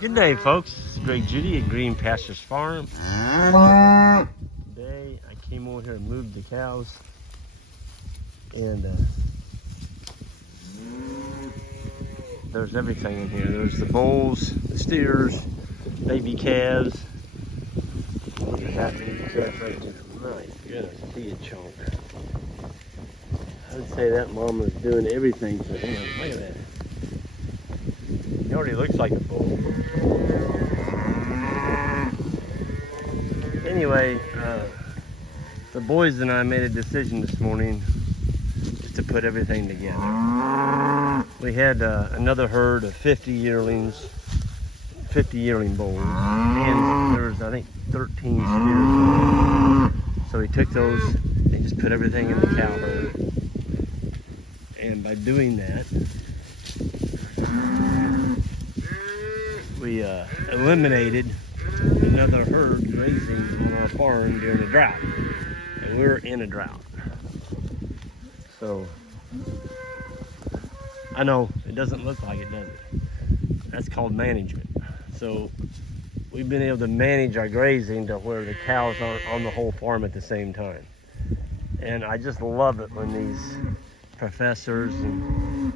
Good day, folks. This is Greg Judy at Green Pastures Farm. Today I came over here and moved the cows, and there's everything in here. There's the bulls, the steers, baby calves. Look at that baby calf right there. My goodness, he a chunk. I'd say that mama's doing everything for him. Look at that. He already looks like a bull. Anyway, the boys and I made a decision this morning just to put everything together. We had another herd of 50 yearling bulls, and there was, I think, 13 steers. So we took those and just put everything in the cow herd. And by doing that, we eliminated another herd grazing on our farm during a drought. And we're in a drought. So, I know it doesn't look like it, does it? That's called management. So, we've been able to manage our grazing to where the cows aren't on the whole farm at the same time. And I just love it when these professors and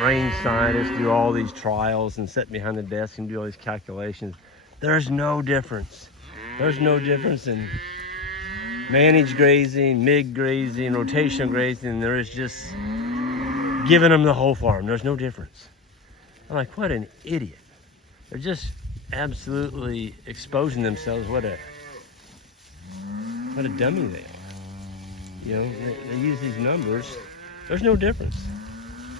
range scientists do all these trials and sit behind the desk and do all these calculations. There's no difference. There's no difference in managed grazing, mid grazing, rotational grazing. There is just giving them the whole farm. There's no difference. I'm like, what an idiot. They're just absolutely exposing themselves. What a dummy they are. You know, they use these numbers. There's no difference.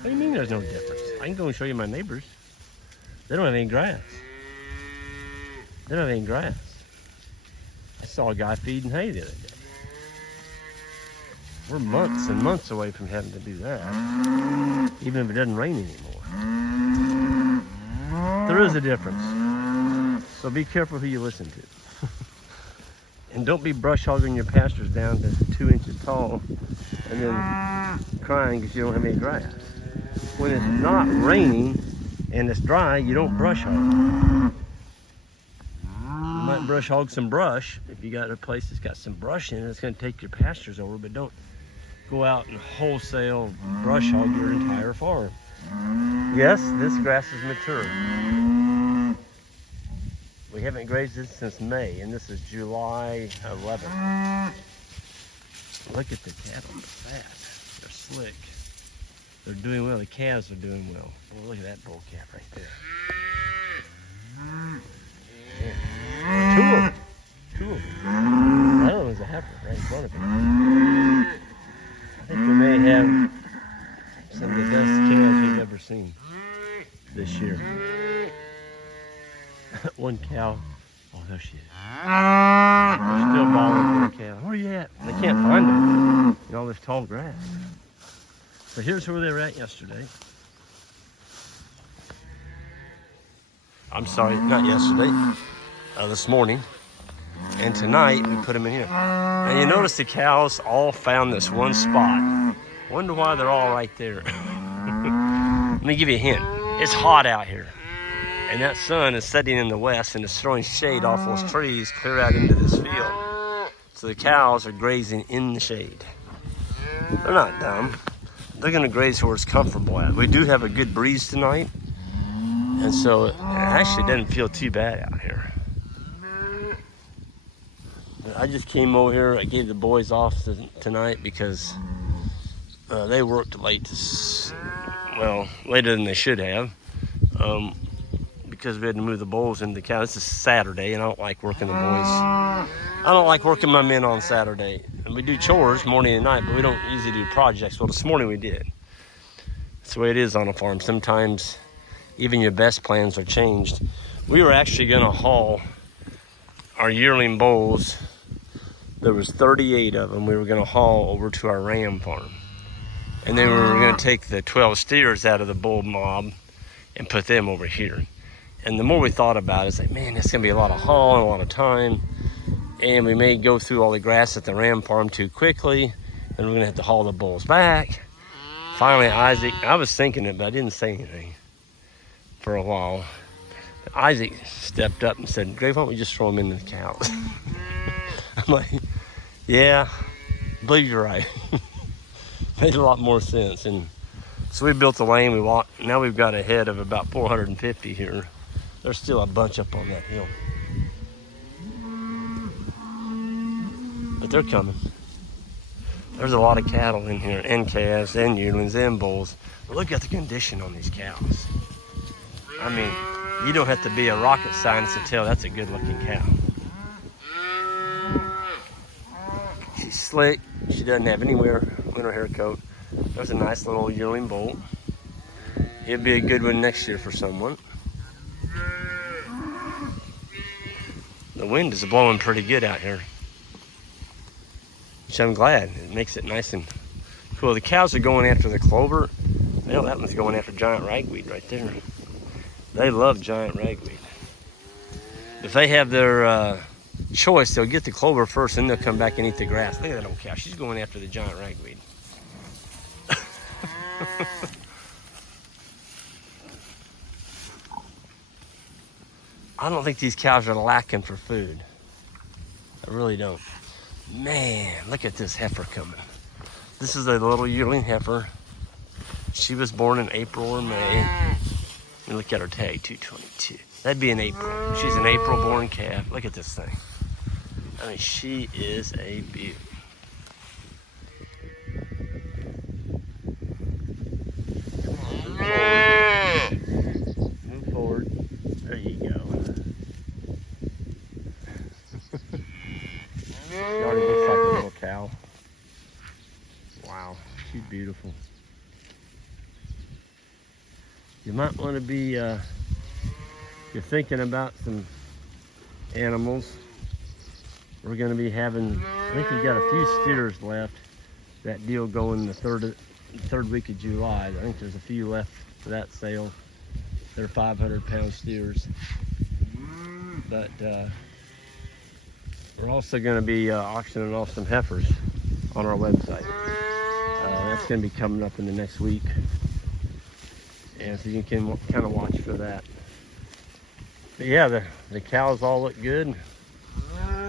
What do you mean there's no difference? I can go and show you my neighbors. They don't have any grass. They don't have any grass. I saw a guy feeding hay the other day. We're months and months away from having to do that, even if it doesn't rain anymore. There is a difference. So be careful who you listen to. And don't be brush hogging your pastures down to 2 inches tall and then crying because you don't have any grass. When it's not raining and it's dry, you don't brush hog. You might brush hog some brush. If you got a place that's got some brush in it, it's going to take your pastures over, but don't go out and wholesale brush hog your entire farm. Yes, this grass is mature. We haven't grazed this since May, and this is July 11th. Look at the cattle, they're fat. They're slick. They're doing well. The calves are doing well. Oh, look at that bull calf right there. Yeah. Two of them. That one was a heifer right in front of me. I think we may have some of the best calves we've ever seen this year. One cow. Oh, there she is. They're still bawling for a cow. Where are you at? They can't find them in all this tall grass. So here's where they were at yesterday. I'm sorry, not yesterday. This morning. And tonight we put them in here. Now you notice the cows all found this one spot. Wonder why they're all right there. Let me give you a hint. It's hot out here. And that sun is setting in the west and it's throwing shade off those trees clear out into this field. So the cows are grazing in the shade. They're not dumb. They're gonna graze where it's comfortable at. We do have a good breeze tonight. And so it actually doesn't feel too bad out here. But I just came over here, I gave the boys off tonight because they worked late, later than they should have. Because we had to move the bulls into the cow. This is Saturday, and I don't like working the boys. I don't like working my men on Saturday. And we do chores morning and night, but we don't usually do projects. Well, this morning we did. That's the way it is on a farm. Sometimes even your best plans are changed. We were actually going to haul our yearling bulls. There was 38 of them. We were going to haul over to our ram farm. And then we were going to take the 12 steers out of the bull mob and put them over here. And the more we thought about it, it's like, man, it's going to be a lot of hauling, a lot of time. And we may go through all the grass at the ram farm too quickly. And we're going to have to haul the bulls back. Finally, Isaac, I was thinking it, but I didn't say anything for a while. Isaac stepped up and said, Greg, why don't we just throw them into the cows? I'm like, yeah, I believe you're right. Made a lot more sense. And so we built a lane. We walked. Now we've got a head of about 450 here. There's still a bunch up on that hill. But they're coming. There's a lot of cattle in here, and calves, and yearlings, and bulls. But look at the condition on these cows. I mean, you don't have to be a rocket scientist to tell that's a good-looking cow. She's slick. She doesn't have any winter hair coat. There's a nice little yearling bull. He'll be a good one next year for someone. The wind is blowing pretty good out here, which I'm glad. It makes it nice and cool. The cows are going after the clover. Well, that one's going after giant ragweed right there. They love giant ragweed. If they have their choice, they'll get the clover first, and they'll come back and eat the grass. Look at that old cow. She's going after the giant ragweed. I don't think these cows are lacking for food. I really don't. Man, look at this heifer coming. This is a little yearling heifer. She was born in April or May. And look at her tag, 222. That'd be in April. She's an April-born calf. Look at this thing. I mean, she is a beaut. Move forward. There you go. She already looks like a little cow. Wow, she's beautiful. You might want to be, you're thinking about some animals. We're going to be having, I think we've got a few steers left. That deal going the third week of July. I think there's a few left for that sale. They're 500-pound steers. But we're also going to be auctioning off some heifers on our website. That's going to be coming up in the next week. And so you can kind of watch for that. But yeah, the cows all look good.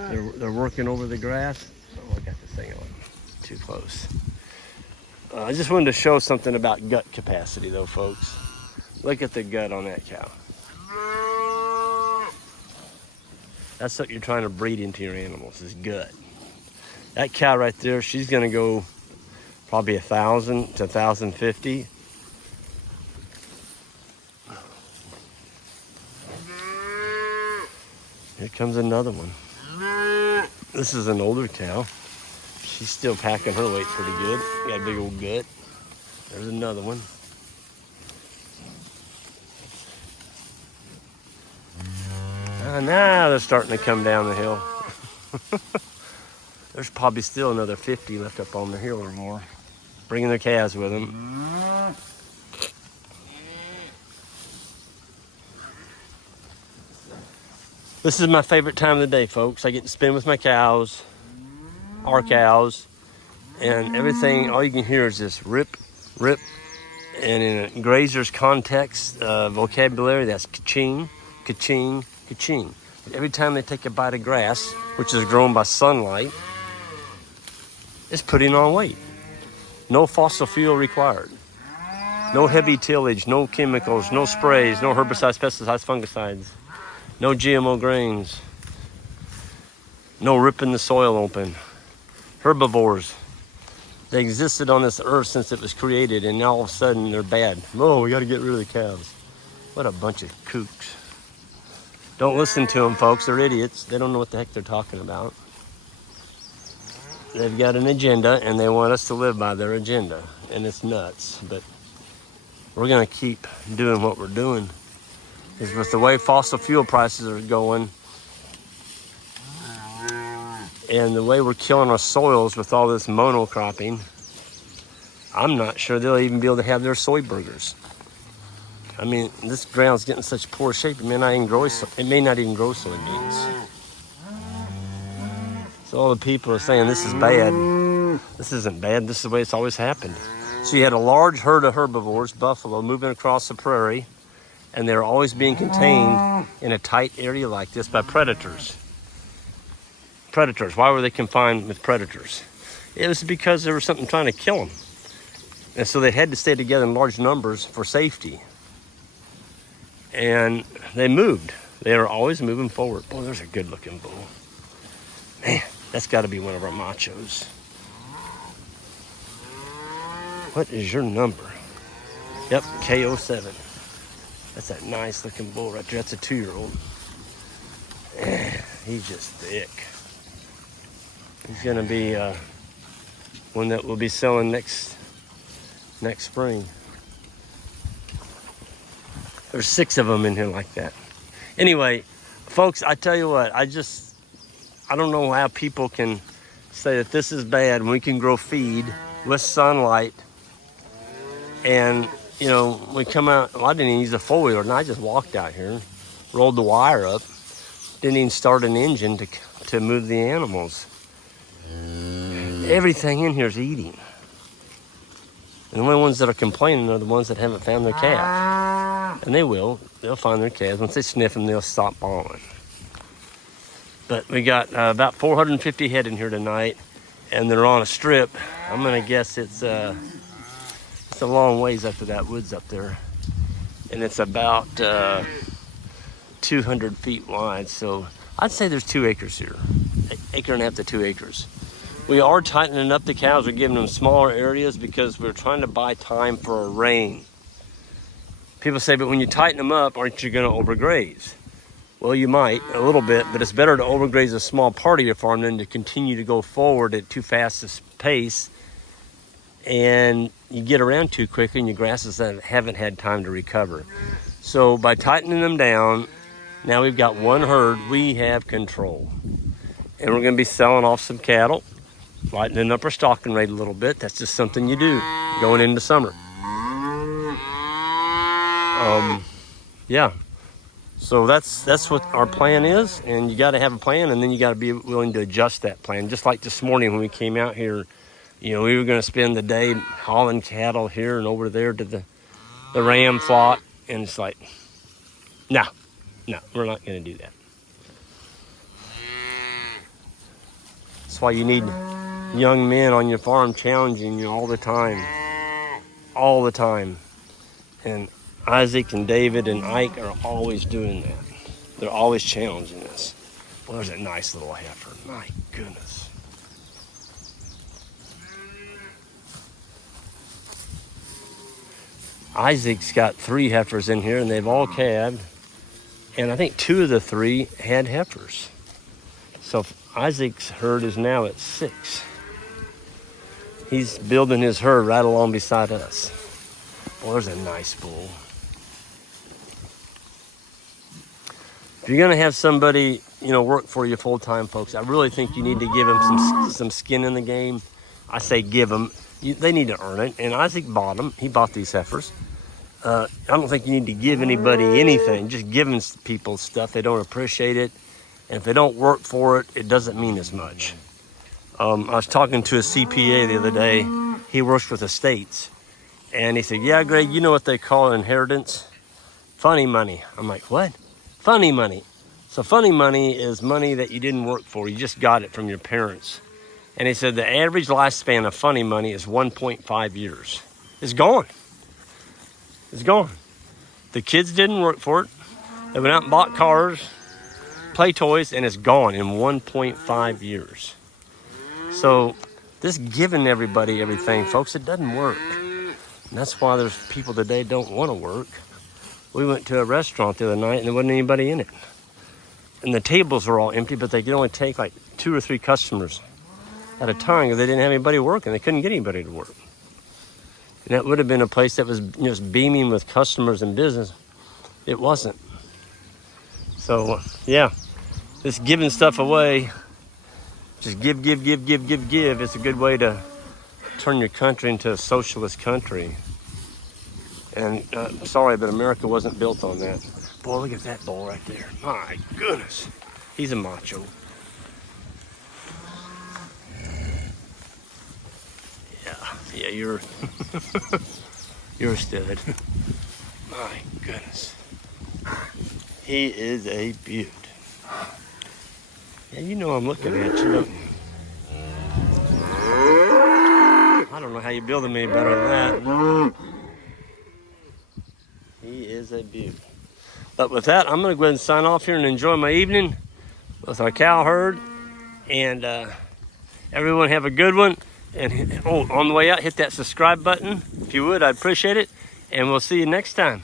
They're working over the grass. Oh, I got this thing on too close. I just wanted to show something about gut capacity though, folks. Look at the gut on that cow. That's what you're trying to breed into your animals, is gut. That cow right there, she's gonna go probably 1,000 to 1,050. Here comes another one. This is an older cow. She's still packing her weight pretty good. Got a big old gut. There's another one. Now they're starting to come down the hill. There's probably still another 50 left up on the hill or more, bringing their calves with them. This is my favorite time of the day, folks. I get to spend with my cows, our cows, and everything. All you can hear is this rip, rip, and in a grazer's context, vocabulary, that's ka-ching, ka-ching, ka-ching. Every time they take a bite of grass, which is grown by sunlight, it's putting on weight. No fossil fuel required. No heavy tillage, no chemicals, no sprays, no herbicides, pesticides, fungicides, no GMO grains, no ripping the soil open. Herbivores. They existed on this earth since it was created, and now all of a sudden they're bad. Oh, we got to get rid of the cows. What a bunch of kooks. Don't listen to them, folks. They're idiots. They don't know what the heck they're talking about. They've got an agenda, and they want us to live by their agenda, and it's nuts. But we're going to keep doing what we're doing. Because with the way fossil fuel prices are going, and the way we're killing our soils with all this monocropping, I'm not sure they'll even be able to have their soy burgers. I mean, this ground's getting such poor shape, it may not even grow soybeans. So all the people are saying this is bad. This isn't bad, this is the way it's always happened. So you had a large herd of herbivores, buffalo, moving across the prairie, and they're always being contained in a tight area like this by predators. Predators. Why were they confined with predators? It was because there was something trying to kill them. And so they had to stay together in large numbers for safety. And they moved. They are always moving forward. Boy, there's a good looking bull. Man, that's got to be one of our machos. What is your number? Yep, KO7. That's that nice looking bull right there. That's a 2-year-old. He's just thick. He's gonna be one that we'll be selling next spring. There's 6 of them in here like that. Anyway, folks, I tell you what, I don't know how people can say that this is bad when we can grow feed with sunlight. And, you know, we come out, well, I didn't even use a four-wheeler, and I just walked out here, rolled the wire up, didn't even start an engine to move the animals. Everything in here is eating. And the only ones that are complaining are the ones that haven't found their calf. And they will. They'll find their calves. Once they sniff them, they'll stop bawling. But we got about 450 head in here tonight, and they're on a strip. I'm going to guess it's a long ways up to that woods up there. And it's about 200 feet wide. So I'd say there's 2 acres here. Acre and a half to 2 acres. We are tightening up the cows. We're giving them smaller areas because we're trying to buy time for a rain. People say, but when you tighten them up, aren't you going to overgraze? Well, you might a little bit, but it's better to overgraze a small part of your farm than to continue to go forward at too fast a pace, and you get around too quickly and your grasses haven't had time to recover. So by tightening them down, now we've got one herd, we have control. And we're going to be selling off some cattle, lightening up our stocking rate a little bit. That's just something you do going into summer. Yeah. So that's what our plan is, and you got to have a plan, and then you got to be willing to adjust that plan. Just like this morning when we came out here, you know, we were going to spend the day hauling cattle here and over there to the ram flock, and it's like, no, we're not going to do that. That's why you need young men on your farm challenging you all the time. And Isaac and David and Ike are always doing that. They're always challenging us. Well, there's a nice little heifer. My goodness. Isaac's got 3 heifers in here, and they've all calved. And I think 2 of the 3 had heifers. So Isaac's herd is now at 6. He's building his herd right along beside us. Well, there's a nice bull. If you're going to have somebody, you know, work for you full-time, folks, I really think you need to give them some skin in the game. I say give them. They need to earn it. And Isaac bought them. He bought these heifers. I don't think you need to give anybody anything. Just giving people stuff. They don't appreciate it. And if they don't work for it, it doesn't mean as much. I was talking to a CPA the other day. He works with estates. And he said, yeah, Greg, you know what they call inheritance? Funny money. I'm like, what? Funny money. So funny money is money that you didn't work for. You just got it from your parents. And he said the average lifespan of funny money is 1.5 years. It's gone. It's gone. The kids didn't work for it. They went out and bought cars, play toys, and it's gone in 1.5 years. So this giving everybody everything, folks, it doesn't work. And that's why there's people today don't want to work. We went to a restaurant the other night and there wasn't anybody in it. And the tables were all empty, but they could only take like 2 or 3 customers at a time because they didn't have anybody working. They couldn't get anybody to work. And that would have been a place that was just beaming with customers and business. It wasn't. So, yeah, this giving stuff away, just give. It's a good way to turn your country into a socialist country. And sorry, but America wasn't built on that. Boy, look at that bull right there. My goodness. He's a macho. Yeah, you're you're a stud. My goodness. He is a beaut. Yeah, you know I'm looking at you, don't you? I don't know how you build him any better than that. He is a beaut. But with that, I'm going to go ahead and sign off here and enjoy my evening with our cow herd. And everyone have a good one. And on the way out, hit that subscribe button. If you would, I'd appreciate it. And we'll see you next time.